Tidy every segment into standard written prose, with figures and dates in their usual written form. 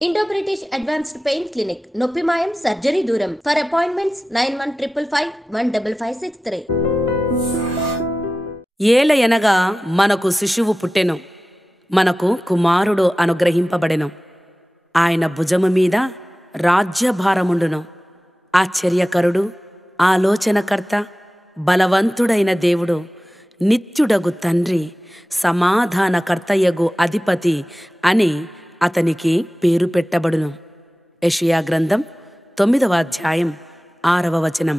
Indo-British Advanced Pain Clinic, Noppimayam Surgery Duram. For appointments 9155515563. ఏలయనగా మనకు శిశువు పుట్టెను, మనకు కుమారుడు అనుగ్రహింపబడెను. ఆయన భుజము మీద రాజ్యభారముండును. ఆశ్చర్యకరుడు, ఆలోచనకర్త, బలవంతుడైన దేవుడు, నిత్యుడగు తండ్రి, సమాధానకర్తయగు అధిపతి అని అతనికి పేరు పెట్టబడును. యెషయా గ్రంథం 9వ అధ్యాయం 6వ వచనం.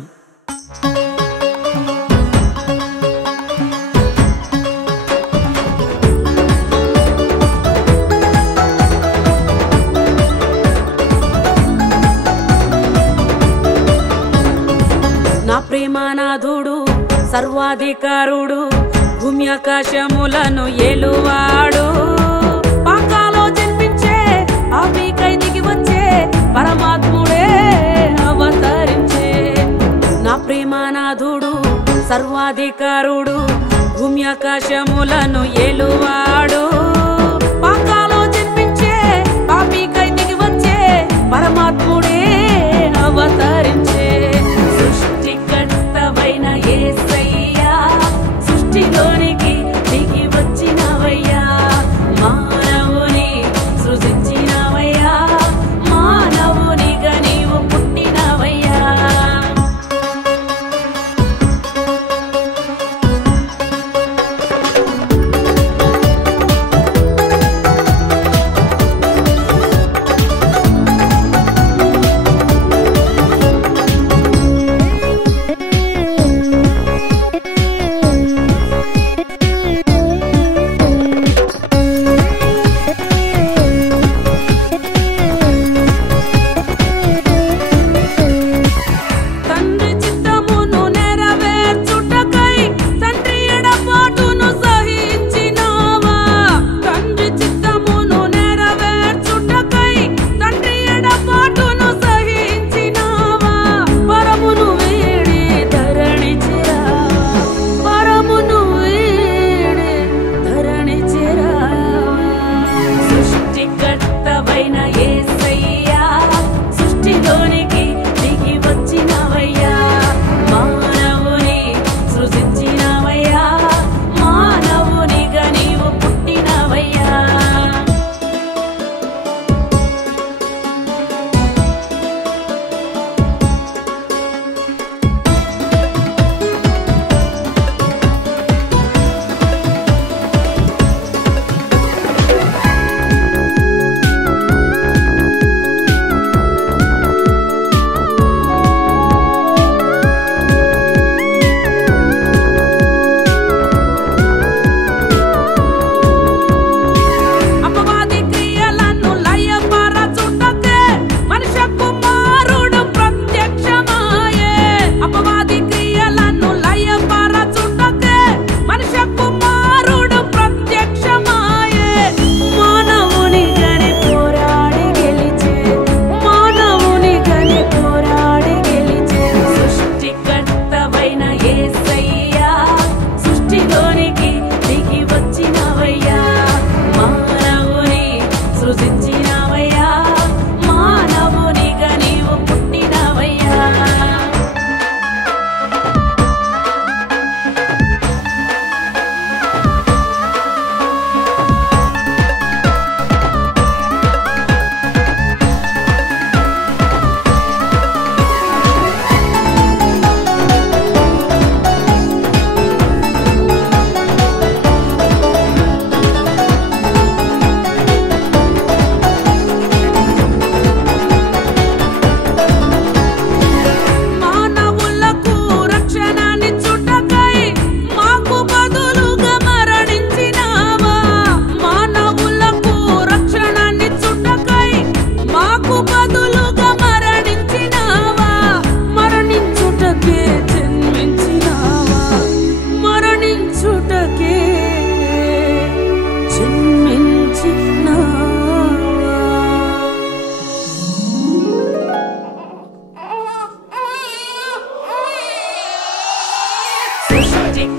నా ప్రేమానాథుడు, సర్వాధికారుడు, భూమి ఆకాశములను ఏలువాడు, పాకాలో జన్మించే ఆపికై దిగి వచ్చే పరమాత్ముడే అవతరించే. నా ప్రేమానాథుడు, సర్వాధికారుడు, భూమి ఆకాశములను ఏలువాడు, పాకాలో జన్మించే ఆపికై దిగి వచ్చే పరమాత్ముడే అవతరించే. సృష్టికర్తవైన యేసయ్యా, సృష్టిలోనికి దిగి వచ్చినవయ్యా, మానవుని సృజించినవయ్యా, మానవునిగా నీవు పుట్టినవయ్యా.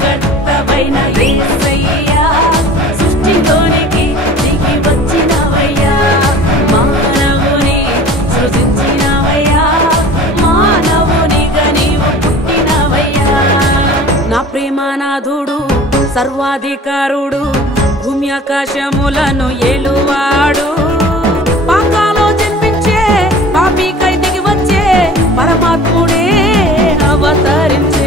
సృష్టికర్తవైన యేసయ్యా, సృష్టిలోనికి దిగి వచ్చినవయ్యా, మానవ సర్వాధికారుడు భూమి ఆకాశములను ఏలువాడు పాకాలో జన్మించే పాపికై దిగి వచ్చే పరమాత్ముడే అవతరించే